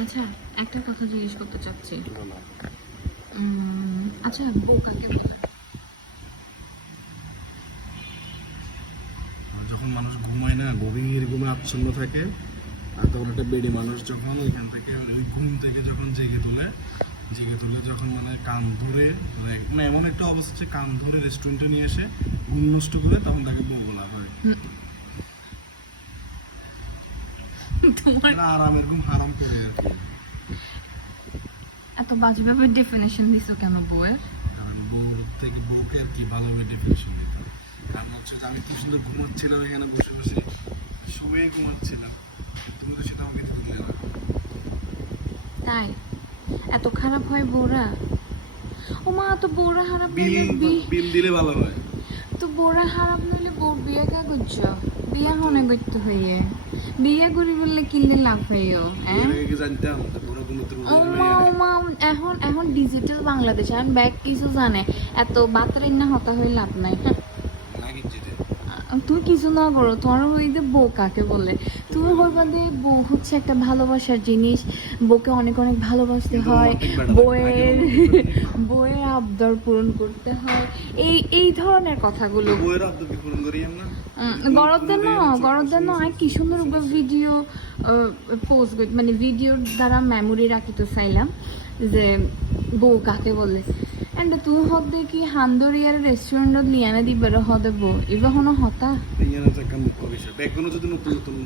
আচ্ছা, একটা কথা জিজ্ঞেস করতে চাচ্ছি। আচ্ছা, বউ কাকে বলে? যখন মানুষ ঘুমায় না, গভীর ঘুমে আচ্ছন্ন থাকে, আর তখন একটা বেডি মানুষ যখন ওইখান থেকে ওই ঘুম থেকে যখন জেগে তুলে যখন মানে কান ধরে, মানে এমন একটা অবস্থা হচ্ছে কান ধরে রেস্টুরেন্টে নিয়ে এসে ঘুম নষ্ট করে, তখন তাকে বউ বলা হয়। তোমার মানে আরামের ঘুম হারাম করে আর কি। এত বাজেভাবে ডেফিনেশন দিছো কেন বউয়ের? কারণ বউকে আর কি ভালোভাবে ডেফিনেশন দিতাম। কারণ হচ্ছে যে আমি কি সুন্দর ঘুমাচ্ছিলাম এখানে বসে বসে, শুয়ে ঘুমাচ্ছিলাম, তুমি তো সেটা আমাকে দিলে না। তাই এত খারাপ হয় বউরা? ও মা, তো বউরা খারাপ বিল নইলে বিল দিলে ভালো হয়। তো বউরা খারাপ নইলে বউ বিয়ে কা করছো? বিয়া হনে করতে হইয়ে বিয়ে করি বললে কিনলে লাভ হইও। হ্যাঁ, এর আগে কি জানতাম যে বড় কোনো তো ও মা ও মা, এখন এখন ডিজিটাল বাংলাদেশ, এখন ব্যাগ কিছু জানে, এত বাতারের না হতা হয়ে লাভ নাই। নাকি যেতে তুমি কিছু না করো, তোমার ওই যে বউ কাকে বলে? তুমি বলবা যে বউ হচ্ছে একটা ভালোবাসার জিনিস, বউকে অনেক অনেক ভালোবাসতে হয়, বউয়ের বউয়ের আবদার পূরণ করতে হয়, এই ধরনের কথাগুলো। বইয়ের আব্দুল কি পূরণ করি আমরা? গরদের না কি সুন্দর ভিডিও পোস্ট মানে ভিডিওর দ্বারা মেমোরি রাখিতে চাইলাম যে বউ কাকে বলে। এন্ড তুমি হদ দেখি হান্দরিয়ার রেস্টুরেন্টত লিয়ানা দিবার হদে বউ এবা হনো হতা। ইয়ানা তো একটা মুখ্য বিষয়। ব্যাকগ্রাউন্ডে যদি নতুন নতুন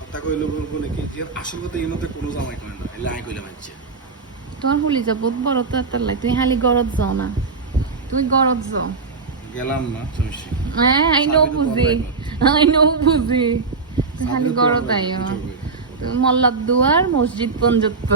কথা কইলে বলবো নাকি যে আসল কথা ইয়ানাতে কোনো জামাই কয় না, এলাই কইলে মানছে। তোমার হুলি যা বহুত বড় তো এত লাই, তুমি খালি গরত যাও না, তুমি গরত যাও। গেলাম না সমস্যা। হ্যাঁ, আই নো বুঝি, তুমি খালি গরত আইও। মল্লার দুয়ার মসজিদ পঞ্জত্ব।